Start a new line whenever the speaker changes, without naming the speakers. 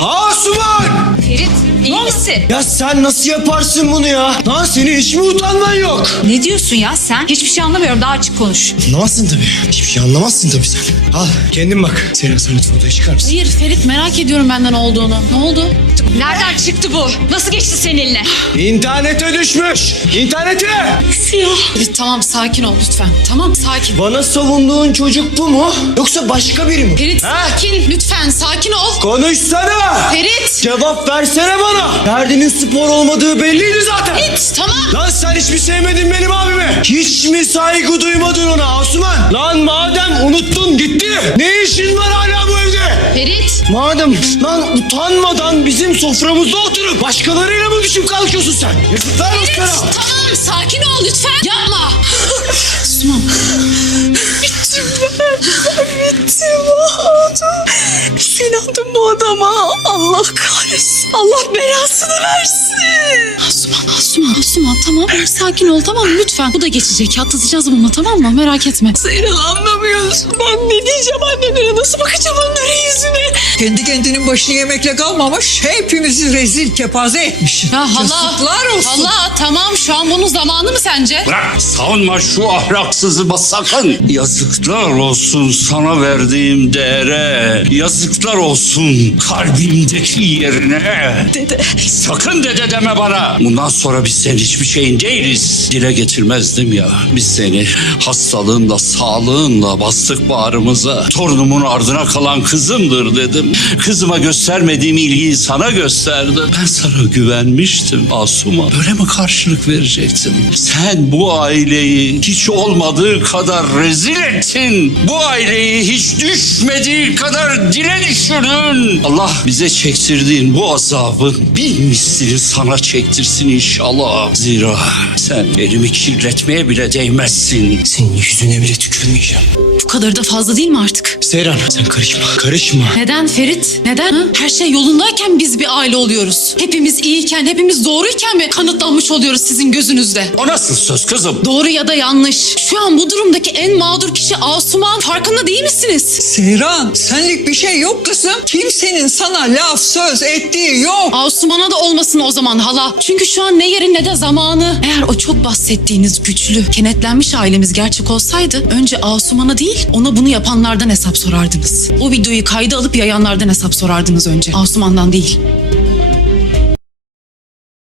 Asuman!
Ferit iyi misin?
Ya sen nasıl yaparsın bunu ya? Lan senin hiç mi utanman yok?
Ne diyorsun ya sen? Hiçbir şey anlamıyorum daha açık konuş.
Anlamazsın tabii. Hiçbir şey anlamazsın tabii sen. Al kendin bak. Seren sen lütfen odaya çıkar mısın?
Hayır Ferit merak ediyorum benden olduğunu. Ne oldu?
Nereden çıktı bu? Nasıl geçti seninle?
İnternete düşmüş. İnternete.
Ferit tamam sakin ol lütfen. Tamam sakin.
Bana savunduğun çocuk bu mu? Yoksa başka biri mi?
Ferit
Ha?
sakin lütfen sakin ol.
Konuşsana.
Ferit.
Cevap versene bana. Derdinin spor olmadığı belliydi zaten.
Ferit tamam.
Lan sen hiç mi sevmedin benim abimi? Hiç mi saygı duymadın ona Asuman? Lan madem unuttun gitti. Ne işin var Madem lan utanmadan bizim soframızda oturup başkalarıyla mı düşüp kalkıyorsun sen? Yazıklar olsun sana.
tamam sakin ol lütfen. Yapma. Osman.
Bittim ben. Bittim oğlum. İnandım bu adama. Allah kahretsin. Allah belasını versin.
Asuman, Asuman, Asuman tamam. Sakin ol tamam mı? Lütfen. Bu da geçecek. Atlatacağız bunu tamam mı? Merak etme.
Seyran anlamıyorsun. Ben ne diyeceğim annemlere? Nasıl bakacağım onların yüzüne?
Kendi kendinin başını yemekle kalmamış. Hepimizi rezil kepaze etmiş.
Ya hala.
Yazıklar olsun.
Hala tamam şu an bunun zamanı mı sence?
Bırak savunma şu ahlaksızı bas sakın. Yazıklar olsun sana verdiğim değere. Yazıklar olsun kalbimdeki yerine.
Dede.
Sakın dede deme bana. Bundan sonra biz senin hiçbir şeyin değiliz. Dile getirmezdim ya. Biz seni hastalığınla, sağlığınla bastık bağrımıza. Torunumun ardına kalan kızımdır dedim. Kızıma göstermediğim ilgiyi sana gösterdim. Ben sana güvenmiştim Asuma. Böyle mi karşılık verecektin? Sen bu aileyi hiç olmadığı kadar rezil ettin. Bu aileyi hiç düşmediği kadar dile düşürdün. Allah bize çektirdiğin bu azabın bin mislini sana çektirsin inşallah. Zira sen elimi kirletmeye bile değmezsin.
Senin yüzüne bile tükürmeyeceğim.
Bu kadar da fazla değil mi artık?
Seyran sen karışma. Karışma.
Neden Ferit? Neden? ha? Her şey yolundayken biz bir aile oluyoruz. Hepimiz iyiyken, hepimiz doğruyken mi kanıtlanmış oluyoruz sizin gözünüzde?
O nasıl söz kızım?
Doğru ya da yanlış. Şu an bu durumdaki en mağdur kişi Asuman. Farkında değil misiniz?
Seyran senlik bir şey yok kızım. Kimsenin sana laf söz ettiği yok.
Asuman'a da olmasın o zaman hala. Çünkü şu an ne yeri ne de zamanı. Eğer o çok bahsettiğiniz güçlü, kenetlenmiş ailemiz gerçek olsaydı önce Asuman'a değil ona bunu yapanlardan sorardınız. O videoyu kayda alıp yayanlardan hesap sorardınız önce. Asuman'dan değil.